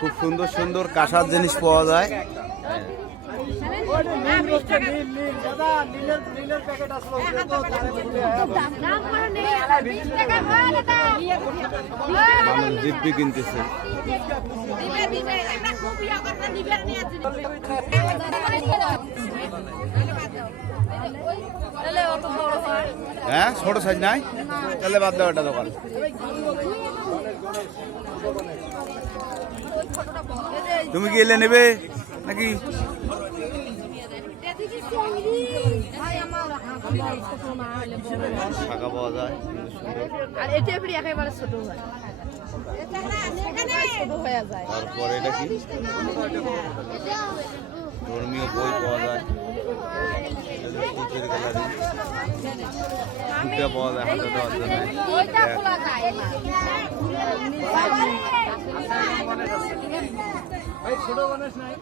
খুব সুন্দর সুন্দর কাঁসার জিনিস পাওয়া যায়। মানুষ দিব্যি কিনতেছে। হ্যাঁ, ছোট সাইজ নাই, তাহলে বাদ দাও এটা দোকান। তুমি কি এলে নেবে নাকি? শাখা পাওয়া যায় আর এটা একেবারে ছোট হয়, ছোট হয়ে যায়। তারপরে এটা কি ধর্মীয় বই পাওয়া যায়, পাওয়া যায় হাতে দেওয়ার জন্য। ছোট মানুষ নাই।